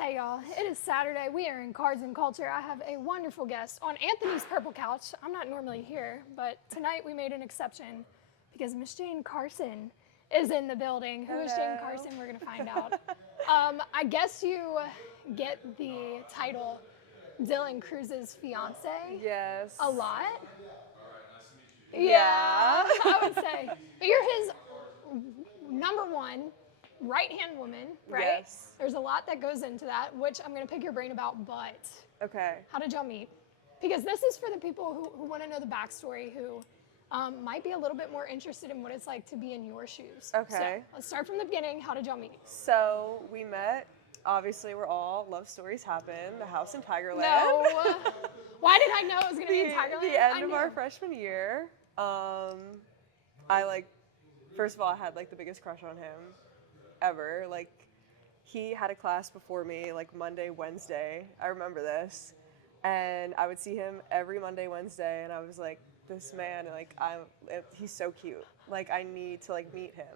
Okay, y'all, it is Saturday. We are in Cards and Culture. I have a wonderful guest on Anthony's Purple Couch. I'm not normally here, but tonight we made an exception because Miss Jane Carson is in the building. Who is Jane Carson? We're going to find out. I guess you get the title Dylan Crews' fiance. Yes. A lot. All right, nice to meet you. Yeah, I would say. But you're his number one right-hand woman, right? Yes. There's a lot that goes into that, which I'm going to pick your brain about, but Okay. how did y'all meet? Because this is for the people who want to know the backstory, who might be a little bit more interested in what it's like to be in your shoes. Okay. So let's start from the beginning. How did y'all meet? So we met, obviously we're all love stories happen, the house in Tigerland. No. Why did I know it was going to be in Tigerland? The end of our freshman year. First of all, I had like the biggest crush on him ever. Like, he had a class before me, like Monday, Wednesday. I remember this. And I would see him every Monday, Wednesday, and I was like, this man, like, he's so cute. Like, I need to like meet him.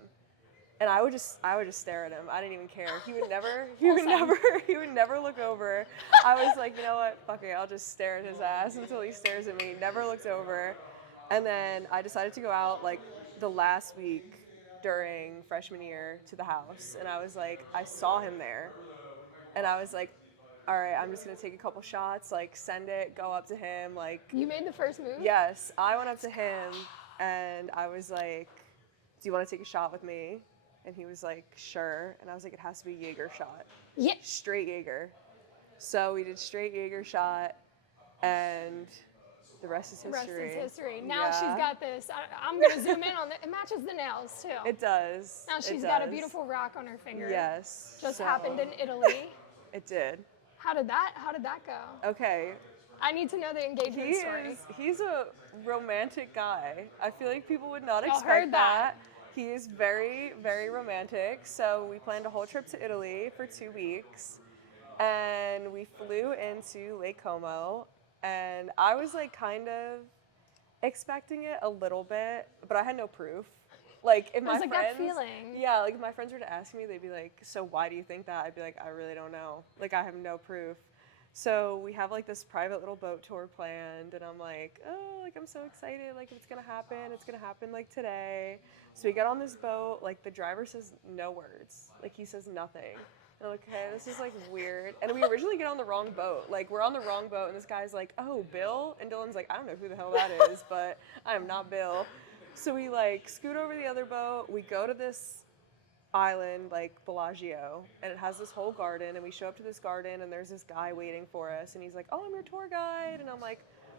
And I would just stare at him. I didn't even care. He would never look over. I was like, you know what, fuck it, I'll just stare at his ass until he stares at me. Never looked over. And then I decided to go out like the last week during freshman year to the house. And I was like, I saw him there. And I was like, all right, I'm just gonna take a couple shots, like send it, go up to him, like. You made the first move? Yes, I went up to him and I was like, do you wanna take a shot with me? And he was like, sure. And I was like, it has to be Jaeger shot. Yeah. Straight Jaeger. So we did straight Jaeger shot, and the rest is history. The rest is history. Now Yeah. she's got this. I'm going to zoom in on it. It matches the nails, too. It does. Now she's got a beautiful rock on her finger. Yes. Just so happened in Italy. It did. How did that go? Okay. I need to know the engagement story. He's a romantic guy. I feel like people would not Y'all expect heard that. He is very, very romantic. So we planned a whole trip to Italy for 2 weeks, and we flew into Lake Como, and I was like kind of expecting it a little bit, but I had no proof. Like if my like friends, that feeling. Yeah, like if my friends were to ask me, they'd be like, "So why do you think that?" I'd be like, "I really don't know. Like I have no proof." So we have like this private little boat tour planned, and I'm like, oh, like I'm so excited, like it's gonna happen like today. So we get on this boat, like the driver says no words, like he says nothing. And I'm like, okay, this is like weird. And we originally get on the wrong boat, like we're on the wrong boat, and this guy's like, oh, Bill? And Dylan's like, I don't know who the hell that is, but I am not Bill. So we like scoot over the other boat, we go to this island like Bellagio, and it has this whole garden, and we show up to this garden, and there's this guy waiting for us, and he's like, oh, I'm your tour guide. And I'm like,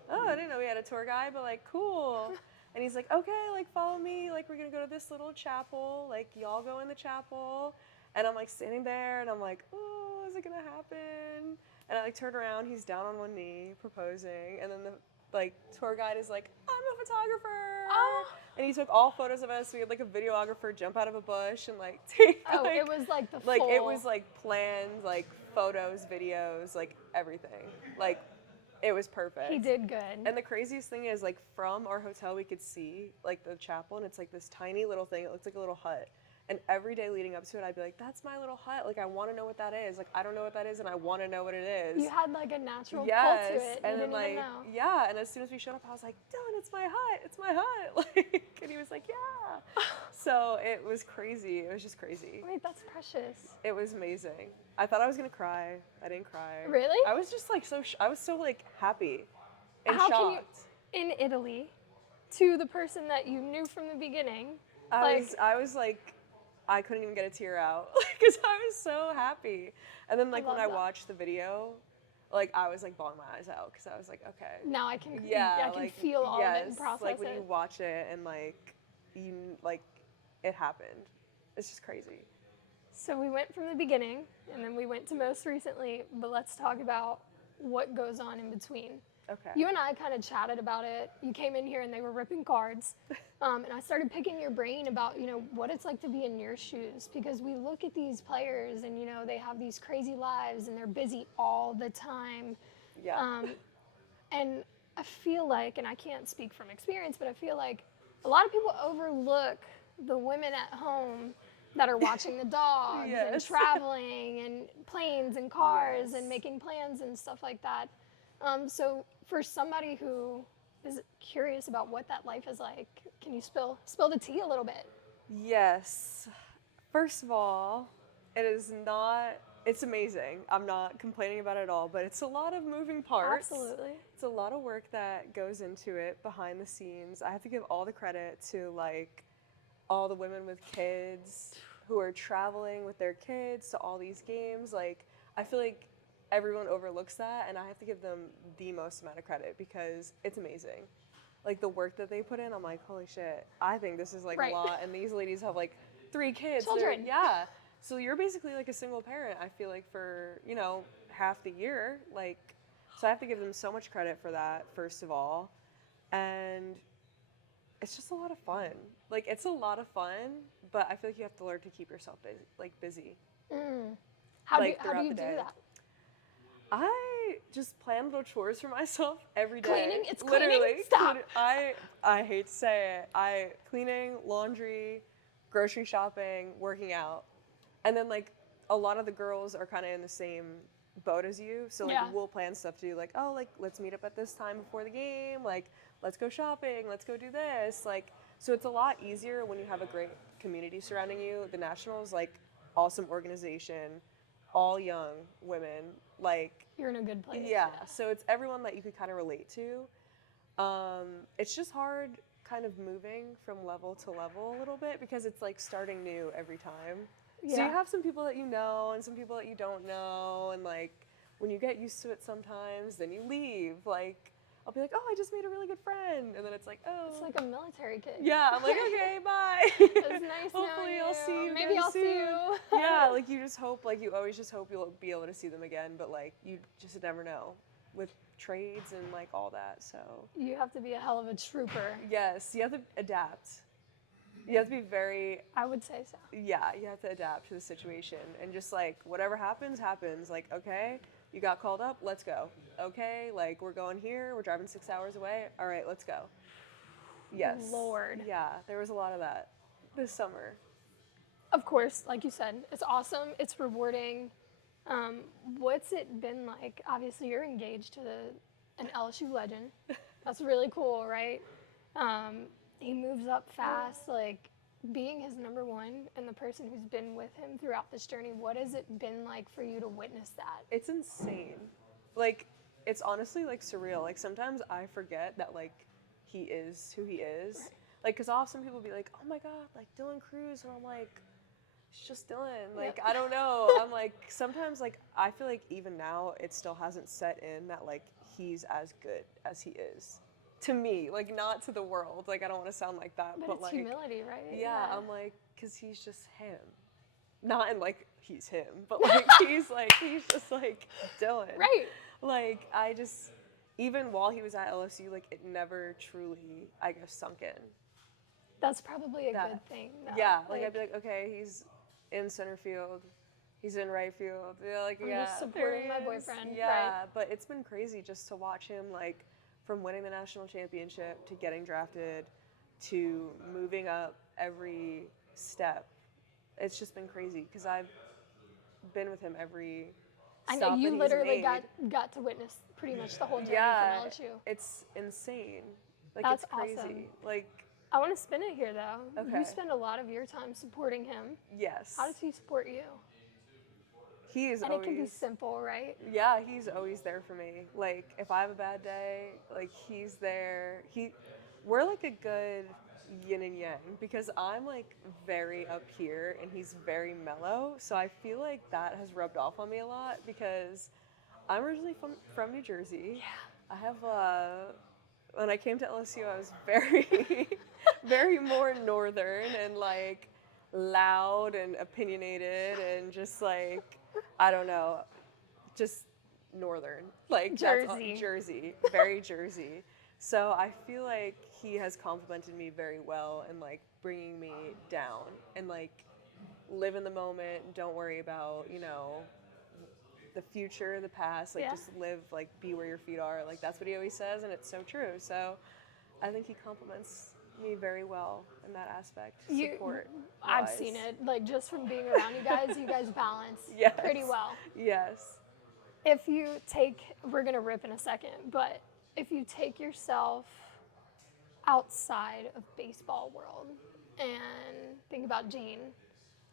oh, I didn't know we had a tour guide, but like cool. And he's like, okay, like follow me, like we're gonna go to this little chapel, like y'all go in the chapel. And I'm like standing there, and I'm like, oh, is it gonna happen? And I like turn around, he's down on one knee proposing, and then the like tour guide is like, I'm a photographer. Oh. And he took all photos of us. We had like a videographer jump out of a bush and like take like, it was like the like full... it was like planned, like photos, videos, like everything. Like it was perfect. He did good. And the craziest thing is, like, from our hotel we could see like the chapel, and it's like this tiny little thing. It looks like a little hut. And every day leading up to it, I'd be like, that's my little hut. Like, I want to know what that is. Like, I don't know what that is, and I want to know what it is. You had like a natural pull Yes. to it. And you then didn't like, even know. yeah. And as soon as we showed up, I was like, Dylan, it's my hut. It's my hut. Like, and he was like, yeah. So it was crazy. It was just crazy. Wait, that's precious. It was amazing. I thought I was gonna cry. I didn't cry. Really? I was just like I was so like happy and How shocked. can you, in Italy, to the person that you knew from the beginning, I was like, I couldn't even get a tear out because I was so happy. And then like when I watched the video, like I was like bawling my eyes out because I was like, okay. now I can Yeah, I can like, feel all of it and yes, process like when it. you watch it and like it happened. It's just crazy. So we went from the beginning, and then we went to most recently, but let's talk about what goes on in between. Okay. You and I kind of chatted about it. You came in here and they were ripping cards. And I started picking your brain about, what it's like to be in your shoes, because we look at these players and, they have these crazy lives and they're busy all the time. Yeah. And I feel like, and I can't speak from experience, but I feel like a lot of people overlook the women at home that are watching the dogs and Yes. traveling and planes and cars and Yes. making plans and stuff like that. So for somebody who is curious about what that life is like, can you spill the tea a little bit? Yes. First of all, it's amazing. I'm not complaining about it at all, but it's a lot of moving parts. Absolutely. It's a lot of work that goes into it behind the scenes. I have to give all the credit to like all the women with kids who are traveling with their kids to all these games. Like, I feel like everyone overlooks that, and I have to give them the most amount of credit because it's amazing. Like, the work that they put in, I'm like, holy shit, I think this is like Right. a lot. And these ladies have like 3 kids. Children. Yeah. So you're basically like a single parent, I feel like, for, half the year. Like, so I have to give them so much credit for that, first of all. And it's just a lot of fun. Like, it's a lot of fun, but I feel like you have to learn to keep yourself busy. How Like, do throughout you the do day. that? I just plan little chores for myself every day. Cleaning? It's cleaning? Literally. Stop. I hate to say it. Cleaning, laundry, grocery shopping, working out. And then like a lot of the girls are kind of in the same boat as you. So like Yeah. we'll plan stuff too. Like, oh, like let's meet up at this time before the game. Like, let's go shopping. Let's go do this. Like, so it's a lot easier when you have a great community surrounding you. The Nationals, like, awesome organization, all young women. Like, You're in a good place. yeah, so it's everyone that you could kind of relate to. It's just hard kind of moving from level to level a little bit because it's like starting new every time. So Yeah. you have some people that you know and some people that you don't know, and like when you get used to it sometimes, then you leave. Like, I'll be like, oh, I just made a really good friend, and then it's like, oh. It's like a military kid. Yeah, I'm like, okay, bye. It was nice Hopefully knowing I'll you. see you Maybe guys I'll see soon. you. Yeah, like you just hope, like you always just hope you'll be able to see them again, but like you just never know with trades and like all that. So You have to be a hell of a trooper. yes, you have to adapt. You have to be very, I would say so. yeah, you have to adapt to the situation and just like whatever happens, happens. Like, okay, you got called up, let's go. Okay, like we're going here, we're driving 6 hours away. All right, let's go. Yes. Lord. Yeah, there was a lot of that this summer. Of course, like you said, it's awesome. It's rewarding. What's it been like? Obviously, you're engaged to an LSU legend. That's really cool, right? He moves up fast. Like, being his number one and the person who's been with him throughout this journey, what has it been like for you to witness that? It's insane. Like, it's honestly like surreal. Like sometimes I forget that like he is who he is. Right. Like, cause I'll have some people be like, oh my God, like Dylan Crews, and I'm like, it's just Dylan. Like, Yep. I don't know. I'm like, sometimes like I feel like even now it still hasn't set in that like he's as good as he is. To me, like not to the world. Like I don't want to sound like that, But but it's like humility, right? yeah, I'm like, cause he's just him. Not in like he's him, but like he's just like Dylan. Right. Like I just, even while he was at LSU, like it never truly, I guess, sunk in. That's probably a That- good thing. Though. Yeah, like I'd be like, okay, he's in center field, he's in right field. Yeah, like I'm yeah, just there supporting he my is. boyfriend, Yeah, right. but it's been crazy just to watch him like from winning the national championship to getting drafted to moving up every step. It's just been crazy because I've been with him every I stop know you that he's literally made. got to witness pretty much the whole journey Yeah, from LSU. it's insane. Like That's it's crazy. awesome. Like I want to spin it here though. Okay. You spend a lot of your time supporting him. yes, How does he support you? he is And always. it can be simple, right? Yeah, he's always there for me. Like if I have a bad day, like he's there. We're like a good yin and yang because I'm like very up here and he's very mellow. So I feel like that has rubbed off on me a lot because I'm originally from New Jersey. Yeah. I have when I came to LSU, I was very, very more northern and like loud and opinionated and just like, I don't know, just northern. Like that's all- Jersey. Jersey, very Jersey. So I feel like he has complimented me very well and like bringing me down and like live in the moment. Don't worry about, the future, the past, like Yeah. just live, like be where your feet are. Like that's what he always says, and it's so true. So I think he compliments me very well in that aspect. You- Support. I've seen it, like just from being around you guys balance Yes. pretty well. Yes. If you take, we're gonna rip in a second, but if you take yourself outside of baseball world and think about Jane,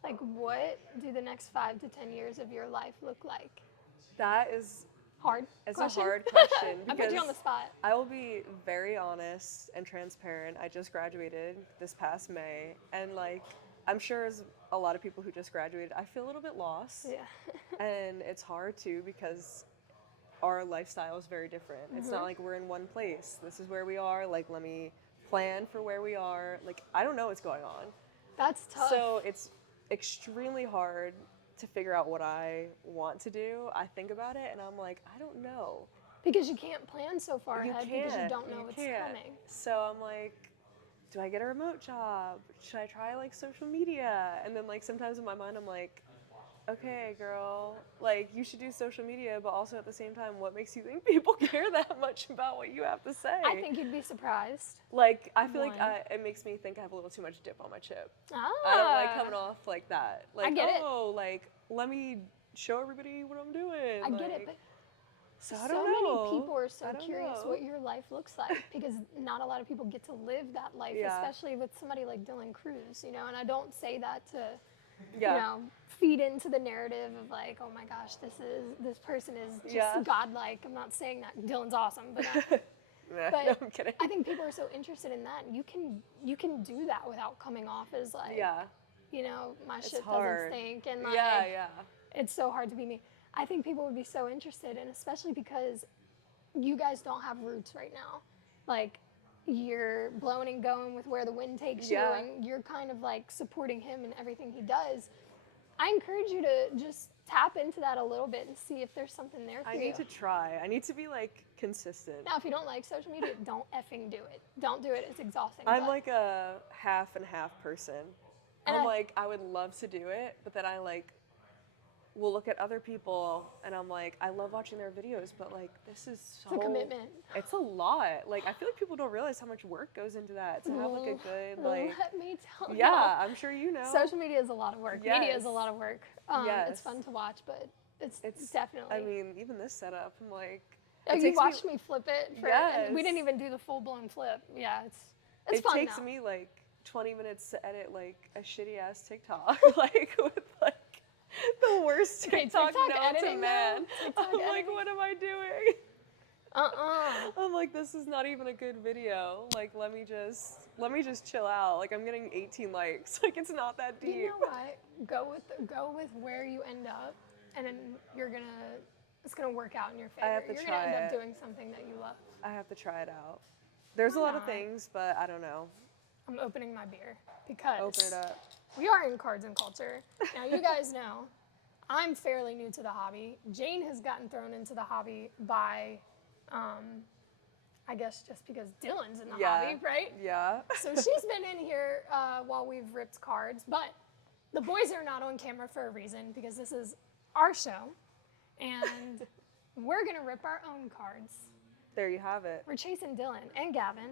like what do the next 5 to 10 years of your life look like? That is Hard it's question? a hard question. I put you on the because spot. I will be very honest and transparent. I just graduated this past May, and like I'm sure as a lot of people who just graduated, I feel a little bit lost. Yeah. And it's hard too because our lifestyle is very different. It's not like we're in one place. This is where we are. Like, let me plan for where we are. Like, I don't know what's going on. That's tough. So it's extremely hard to figure out what I want to do. I think about it and I'm like, I don't know. Because you can't plan so far You ahead can't. because you don't know You what's can't. coming. So I'm like, do I get a remote job? Should I try like social media? And then like sometimes in my mind I'm like, okay, girl, like you should do social media, but also at the same time, what makes you think people care that much about what you have to say? I think you'd be surprised. Like, I feel One. like it makes me think I have a little too much dip on my chip. Ah. I don't like coming off like that. Like, get it. oh, like, let me show everybody what I'm doing. I get it, like, but so so I don't know. many people are so I don't curious know. what your life looks like because not a lot of people get to live that life, Yeah. especially with somebody like Dylan Crews, you know, and I don't say that to, Yeah. you know, feed into the narrative of like, oh my gosh, this person is just Yeah. godlike. I'm not saying that. Dylan's awesome, but Nah, but no, I'm kidding. I think people are so interested in that. You can do that without coming off as like, Yeah. you know, my It's shit hard. doesn't stink and like Yeah. it's so hard to be me. I think people would be so interested, and especially because you guys don't have roots right now. Like, you're blowing and going with where the wind takes Yeah. you, and you're kind of like supporting him in everything he does. I encourage you to just tap into that a little bit and see if there's something there for I you. need to try. I need to be like consistent. Now, if you don't like social media, don't effing do it. Don't do it. It's exhausting. I'm but- like a half and half person. And I'm I- like, I would love to do it, but then I like will look at other people and I'm like, I love watching their videos, but like this is so it's a commitment. It's a lot. Like I feel like people don't realize how much work goes into that to have like a good like Let me tell you. yeah, I'm sure you know. Social media is a lot of work. Media is a Yes. lot of work. It's Yes. fun to watch, but it's It's definitely. I mean, even this setup, I'm like Oh, it you takes watched me flip it for, and we Yes. didn't even do the full blown flip. Yeah, it's it fun takes though. me like 20 minutes to edit like a shitty ass TikTok like with like the worst Okay, TikTok TikTok known to editing, man. though? TikTok I'm like, editing? what am I doing? Uh-uh. I'm like, this is not even a good video. Like, let me just chill out. Like, I'm getting 18 likes. Like, it's not that deep. You know what? Go with where you end up, and then it's gonna work out in your favor. I have to You're try gonna end up it. doing something that you love. I have to try it out. There's Why a lot of not? things, but I don't know. I'm opening my beer because Open it up. we are in cards and culture. Now, you guys know I'm fairly new to the hobby. Jane has gotten thrown into the hobby by, I guess, just because Dylan's in the Yeah. hobby, right? Yeah. So she's been in here while we've ripped cards, but the boys are not on camera for a reason because this is our show, and we're gonna rip our own cards. There you have it. We're chasing Dylan and Gavin.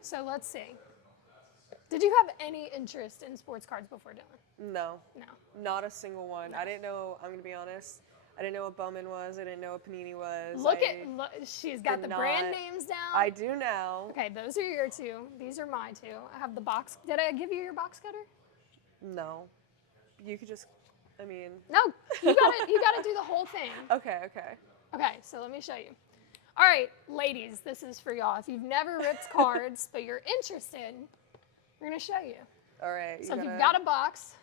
So let's see. Did you have any interest in sports cards before Dylan? No. No. Not a single one. I didn't know, I'm going to be honest, I didn't know what Bowman was. I didn't know what Panini was. Look, she's got did the brand not- names down. I do now. Okay, those are your two. These are my two. I have the box. Did I give you your box cutter? No. You could just, I mean. No, you gotta do the whole thing. Okay. Okay, so let me show you. All right, ladies, this is for y'all. If you've never ripped cards, but you're interested, we're gonna show you. All right. So if you've got a box,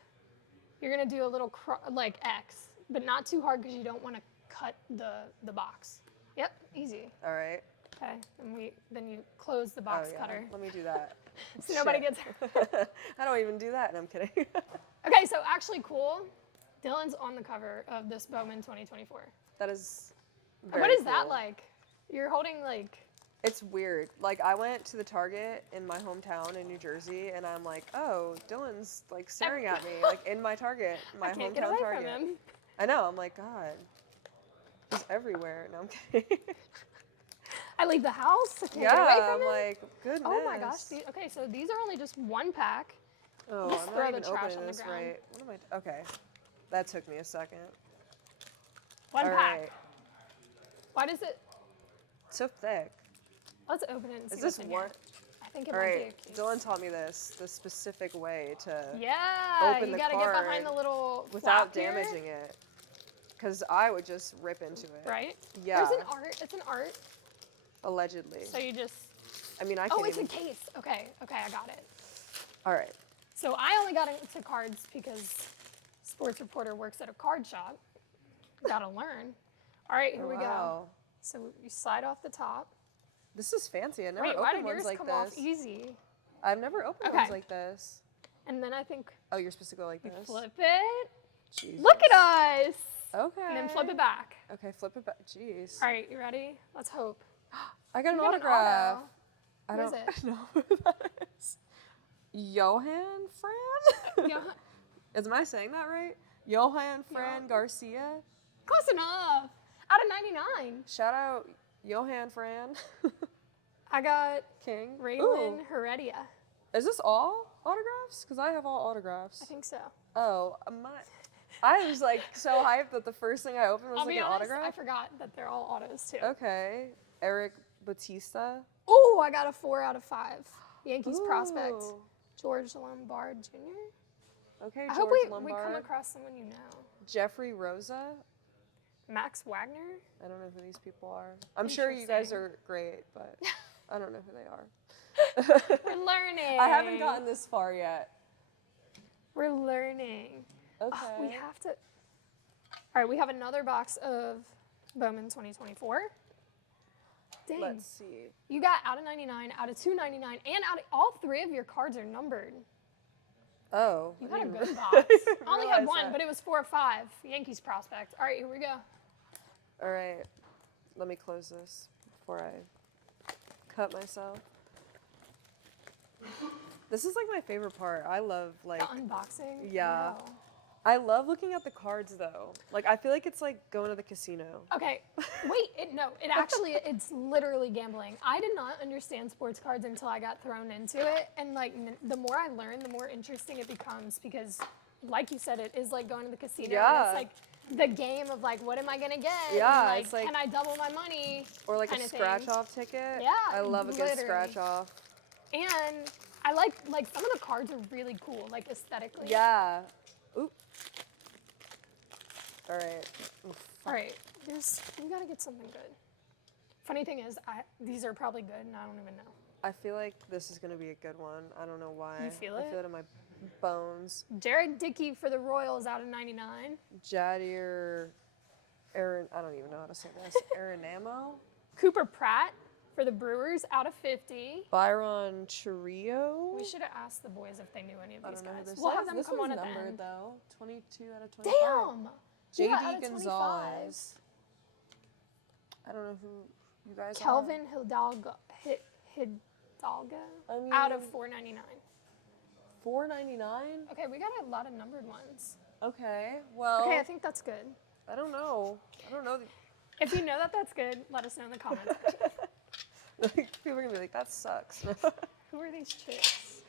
you're gonna do a little like X, but not too hard because you don't want to cut the box. Yep, easy. All right. Okay, and then you close the box Oh, yeah. cutter. Let me do that. So nobody Shit. gets. I don't even do that, and I'm kidding. Okay, so actually cool. Dylan's on the cover of this Bowman 2024. That is very What is that cool. like? You're holding like. It's weird. Like, I went to the Target in my hometown in New Jersey, and I'm like, oh, Dylan's, like, staring at me, like, in my Target, my I can't hometown get away Target. from him. I know. I'm like, God. He's everywhere. No, I'm kidding. I leave the house. I can't Yeah, get away from I'm it. like, goodness. Oh my gosh. Okay, so these are only just one pack. Oh, just I'm throw not the even trash opening on the this ground. right. What am I? Okay, that took me a second. One All pack. right. Why does it? So thick. Let's open it and see Is what's this in one? here. I think it All might right. be a case. Dylan taught me the specific way to Yeah, open you the gotta get card behind the little without flap here, damaging it. Because I would just rip into it. right? Yeah. There's an art. It's an art. Allegedly. So you just. I mean, I Oh, can't it's a even. case. Okay, I got it. All right. So I only got into cards because sports reporter works at a card shop. Gotta learn. All right, here we go. Wow. So you slide off the top. This is fancy. I never Wait, why opened did ones yours like come off this. easy? I've never opened Okay. ones like this. And then I think Oh, you're supposed to go like we this. flip it. Jesus. Look at us. Okay. And then flip it back. Okay, flip it back. Jeez. All right, you ready? Let's hope. I got an You got autograph. auto. I Who is don't it? know who that is. Johan Fran? Yo, Am I saying that right? Johan Fran Garcia. close enough. Out of 99. Shout out Johan Fran. I got King. Raylan Ooh. Heredia. Is this all autographs? Because I have all autographs. I think so. Oh, I was like so hyped that the first thing I opened was I'll like be an honest, I autograph. forgot that they're all autos too. Okay. Eric Batista. Oh, I got a 4 out of 5. Yankees prospect. Ooh. George Lombard Jr. Okay, I George hope we Lombard. come across someone you know. Jeffrey Rosa. Max Wagner? I don't know who these people are. I'm sure you guys Interesting. are great, but I don't know who they are. We're learning. I haven't gotten this far yet. We're learning. Okay. Oh, we have to. All right, we have another box of Bowman 2024. Dang. Let's see. You got out of 99, out of 299, and out of all 3 of your cards are numbered. Oh. You I got a didn't good re- box. I didn't I only had realize one, that. but it was 4 or 5. Yankees prospect. All right, here we go. All right. Let me close this before I cut myself. This is like my favorite part. I love like The unboxing. Yeah. Wow. I love looking at the cards though. Like I feel like it's like going to the casino. Okay, wait, it's literally gambling. I did not understand sports cards until I got thrown into it. And like, the more I learn, the more interesting it becomes because, like you said, it is like going to the casino. Yeah. And it's like the game of like, what am I going to get? Yeah, And it's like- can I double my money? Or like a kinda thing. scratch off ticket. Yeah, I love a good literally. scratch off. And I like some of the cards are really cool, like aesthetically. Yeah. Oop. All right. Oof. All right, we gotta get something good. Funny thing is, these are probably good, and I don't even know. I feel like this is gonna be a good one. I don't know why. You feel I it? feel it in my bones. Jared Dickey for the Royals out of 99. Jadir, Aaron. I don't even know how to say this. Arenamo. Cooper Pratt for the Brewers out of 50. Byron Chirrio. We should have asked the boys if they knew any of I these don't know who guys. this We'll is. have them This come one's on at the numbered end. though. 22 out of 25. Damn! You got out JD of 25. Gonzalez. I don't know who you guys Kelvin Hidalgo I mean, out of 499. are. $4.99. Okay, we got a lot of numbered ones. Okay. Well. Okay, I think that's good. I don't know. If you know that that's good, let us know in the comments. People are gonna be like, that sucks. Who are these chicks?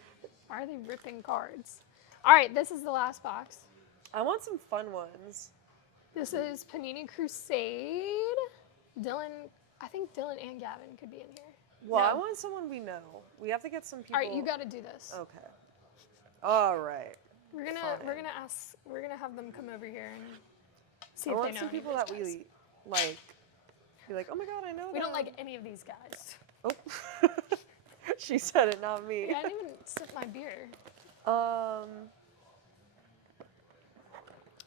Why are they ripping cards? All right, this is the last box. I want some fun ones. This is Panini Crusade. I think Dylan and Gavin could be in here. Well, I No. want someone we know. We have to get some people. All right, you got to do this. Okay. All right. We're gonna have them come over here and see I if they want know some any of people these that guys. we like. Be like, oh my god, I know. We don't them." like any of these guys. Oh. She said it, not me. I didn't even sip my beer.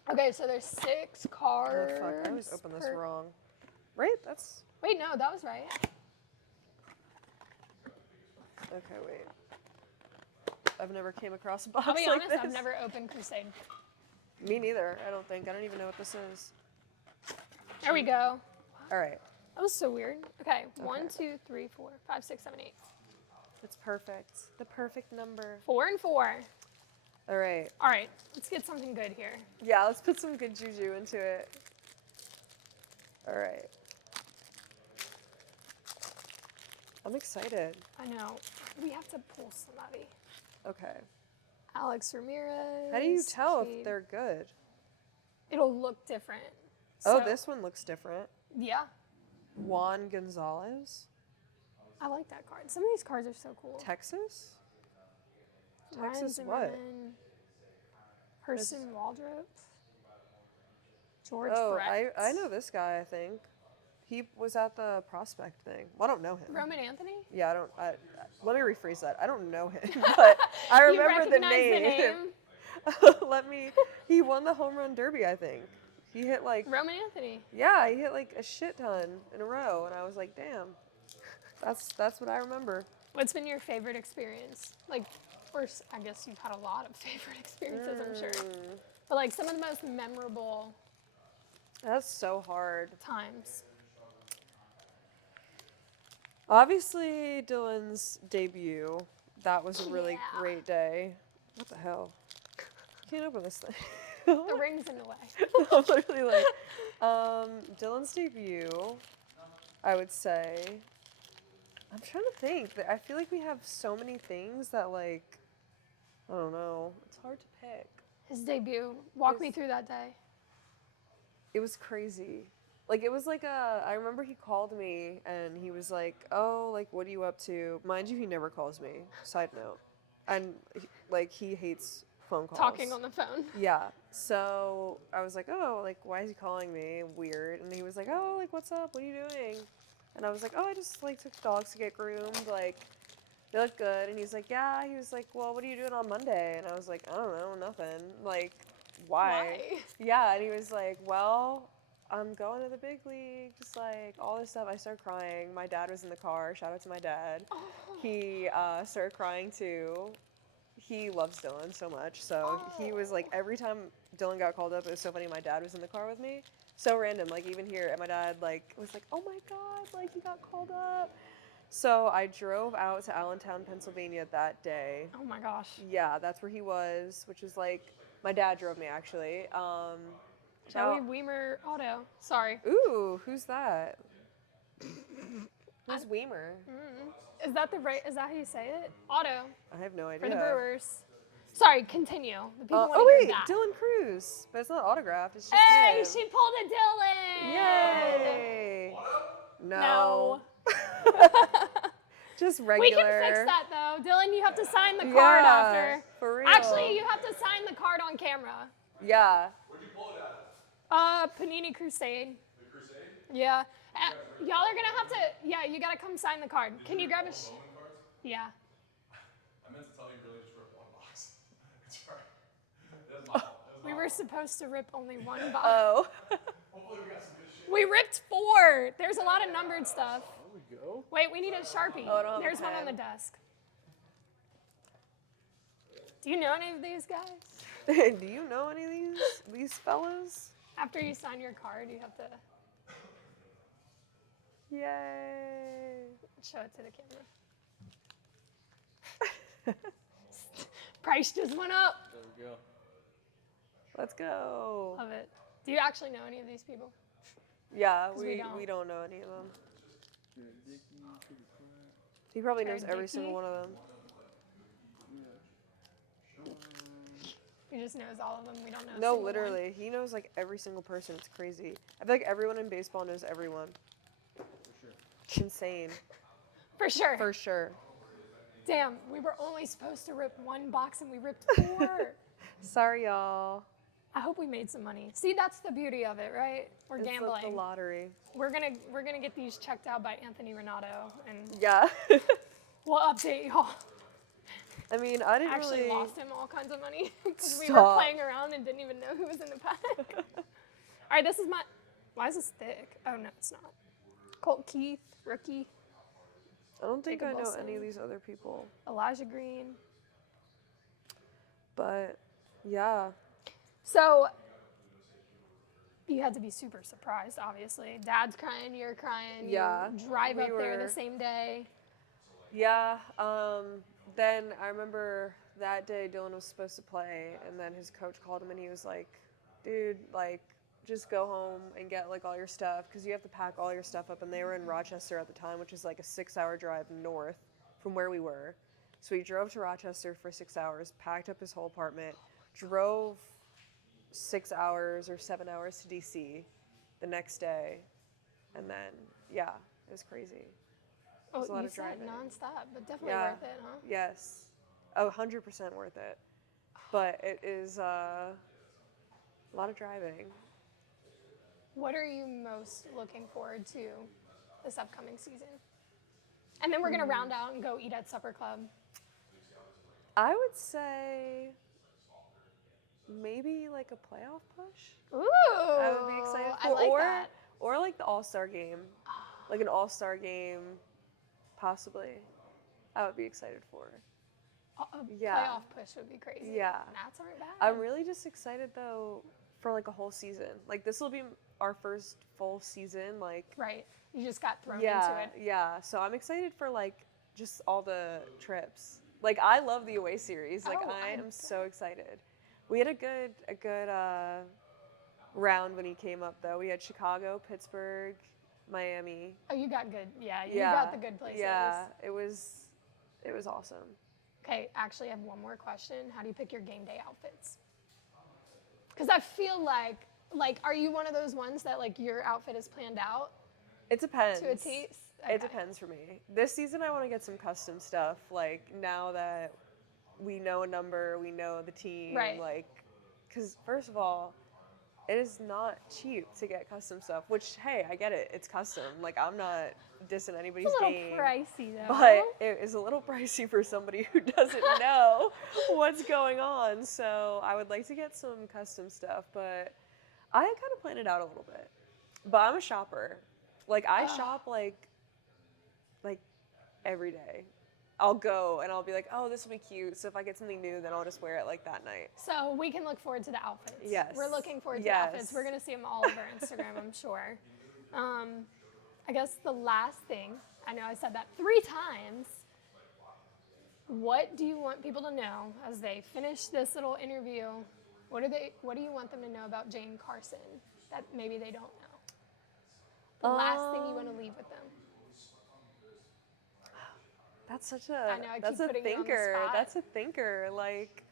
Okay, so there's 6 Oh, cards. fuck. I always open this per- wrong. Right? That's. Wait, no, that was right. Okay, wait. I've never came across a box I'll be like honest, this. I've never opened Crusade. Me neither. I don't think. I don't even know what this is. There we go. All right. That was so weird. Okay, 1, 2, 3, 4, 5, 6, 7, 8. It's perfect. The perfect number. 4 and 4. All right. All right, let's get something good here. Yeah, let's put some good juju into it. All right. I'm excited. I know. We have to pull somebody. Okay. Alex Ramirez. How do you tell Jade. if they're good? It'll look different. Oh, So- this one looks different. Yeah. Juan Gonzalez, I like that card. Some of these cards are so cool. Texas. Ryan Texas what? Zimmerman, Person Waldrop. George Oh, Brett. I know this guy. I think he was at the prospect thing. Well, I don't know him. Roman Anthony? Yeah, I don't. Let me rephrase that. I don't know him, but I remember You the recognize name. He won the home run derby. I think he hit like. Roman Anthony. Yeah, he hit like a shit ton in a row, and I was like, damn, that's what I remember. What's been your favorite experience? Like, I guess you've had a lot of favorite experiences, I'm sure. But like some of the most memorable That's so hard. times. Obviously, Dylan's debut. That was a really Yeah. great day. What the hell? Can't open this thing. The ring's in the way. I'm literally like, Dylan's debut, I would say. I'm trying to think. I feel like we have so many things that, like, I don't know. It's hard to pick. His debut. Walk me through that day. It was crazy. Like, it was like I remember he called me and he was like, oh, like, what are you up to? Mind you, he never calls me. Side note. And, he hates phone calls. Talking on the phone. Yeah. So I was like, oh, like, why is he calling me? Weird. And he was like, oh, like, what's up? What are you doing? And I was like, oh, I just, like, took the dogs to get groomed. Like, they look good. And he's like, yeah. He was like, well, what are you doing on Monday? And I was like, I don't know, nothing. Like, why? Yeah. And he was like, well, I'm going to the big league. Just, like, all this stuff. I started crying. My dad was in the car. Shout out to my dad. Oh. He started crying, too. He loves Dylan so much. So he was like, every time Dylan got called up, it was so funny. My dad was in the car with me. So random. Like, even here, and my dad, like, was like, oh my God, like, he got called up. So I drove out to Allentown, Pennsylvania that day. Oh my gosh. Yeah, that's where he was, which is like, my dad drove me actually. Joey Weimer Auto. Sorry. Ooh, who's that? Who's Weimer? Is that is that how you say it? Auto. I have no idea. For the Brewers. Sorry, continue. The people want Oh to hear wait, that. Dylan Crews, but it's not autographed. It's just Hey, him. she pulled a Dylan. Yay! No. Just regular. We can fix that though. Dylan, you have to sign the card after. For real. Actually, you have to sign the card on camera. Yeah. Where'd you pull it at? Panini Crusade. The Crusade? Yeah. Y'all are gonna have to. Yeah, you gotta come sign the card. Can you grab a? Bowman cards? Yeah. I meant to tell you really just rip one box. It's all right. That's my fault. We were supposed to rip only one box. Oh. Hopefully we got some good shit. We ripped 4. There's a lot of numbered stuff. There we go. Wait, we need a Sharpie. Oh, I don't have a There's one on pen. the desk. Do you know any of these guys? Do you know any of these fellas? After you sign your card, you have to Yay. show it to the camera. Price just went up. There we go. Let's go. Love it. Do you actually know any of these people? Yeah, 'Cause we don't know any of them. He probably knows every Dickey. single one of them. He just knows all of them. We don't know. a No, single literally. He knows like every single person. It's crazy. I feel like everyone in baseball knows everyone. It's insane. one. For sure. For sure. Damn, we were only supposed to rip 1 box and we ripped 4. Sorry, y'all. I hope we made some money. See, that's the beauty of it, right? We're It's like gambling. the lottery. We're gonna get these checked out by Anthony Renato, and Yeah. we'll update y'all. I mean, I didn't Actually really. lost him all kinds of money because we were Stop. playing around and didn't even know who was in the pack. All right, this is my. Why is this thick? Oh no, it's not. Colt Keith, rookie. I don't think Jacob I know Wilson. any of these other people. Elijah Green. But yeah. So you had to be super surprised, obviously. Dad's crying, you're crying. Yeah, You drive we up there were- the same day. Yeah. Then I remember that day Dylan was supposed to play, and then his coach called him and he was like, dude, like, just go home and get like all your stuff because you have to pack all your stuff up. And they were in Rochester at the time, which is like a 6-hour drive north from where we were. So he drove to Rochester for 6 hours, packed up his whole apartment, drove 6 hours or 7 hours to DC the next day. And then, yeah, it was crazy. Oh, was a lot you of said driving. nonstop, but definitely Yeah. worth it, huh? Yes. Oh, 100% worth it. But it is a lot of driving. What are you most looking forward to this upcoming season? And then we're going to round out and go eat at Supper Club. I would say maybe like a playoff push. Ooh, I would be excited for. I like that. Or like the All-Star game. Like an All-Star game, possibly. I would be excited for. A Yeah. playoff push would be crazy. Yeah. Nats aren't bad. I'm really just excited though for like a whole season. Like this will be our first full season. Like Right. You just got thrown yeah, into it. yeah. So I'm excited for like just all the trips. Like I love the away series. Like Oh, I I am so excited. We had a good round when he came up though. We had Chicago, Pittsburgh, Miami. Oh, you got good. Yeah, you Yeah, got the good places. Yeah, it was awesome. Okay, actually, I have one more question. How do you pick your game day outfits? Because I feel like, are you one of those ones that like your outfit is planned out It depends. to a T? Okay. It depends for me. This season, I want to get some custom stuff. Like now that we know a number, we know the team. Right. Like, because first of all, it is not cheap to get custom stuff. Which, hey, I get it. It's custom. Like I'm not dissing anybody's It's a little game. pricey though. But it is a little pricey for somebody who doesn't know what's going on. So I would like to get some custom stuff, but I kind of plan it out a little bit. But I'm a shopper. Like I shop like every day. I'll go and I'll be like, oh, this will be cute. So if I get something new, then I'll just wear it like that night. So we can look forward to the outfits. Yes. We're looking forward to the Yes. outfits. We're going to see them all over Instagram, I'm sure. I guess the last thing, I know I said that 3 times. What do you want people to know as they finish this little interview? What do you want them to know about Jane Carson that maybe they don't know? The last thing you want to leave with them. That's such I know, I that's keep a putting you on the thinker. spot. That's a thinker. Like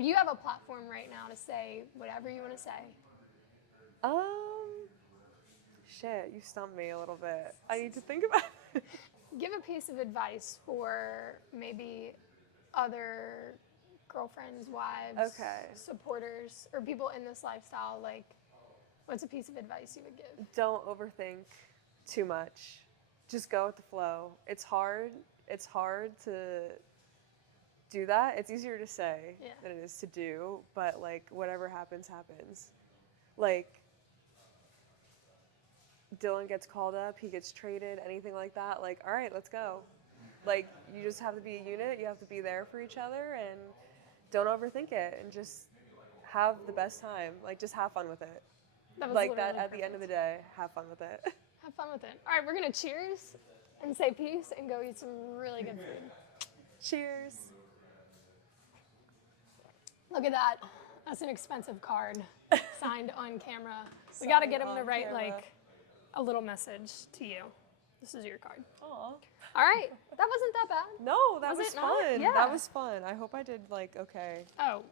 you have a platform right now to say whatever you want to say. shit, you stumped me a little bit. I need to think about it. Give a piece of advice for maybe other girlfriends, wives, Okay. supporters, or people in this lifestyle. Like, what's a piece of advice you would give? Don't overthink too much. Just go with the flow. It's hard. It's hard to do that. It's easier to say Yeah. than it is to do, but like whatever happens, happens. Like Dylan gets called up, he gets traded, anything like that, like, all right, let's go. Like, you just have to be a unit, you have to be there for each other, and don't overthink it, and just have the best time. Like, just have fun with it. That was Like that literally at the end of the perfect. day, have fun with it. Have fun with it. All right, we're gonna cheers and say peace and go eat some really good food. Cheers. Look at that. That's an expensive card signed on camera. We got to get him to on write camera. like a little message to you. This is your card. Aw. All right, that wasn't that bad. No, that Was was it not? fun. Yeah. That was fun. I hope I did like okay. Oh,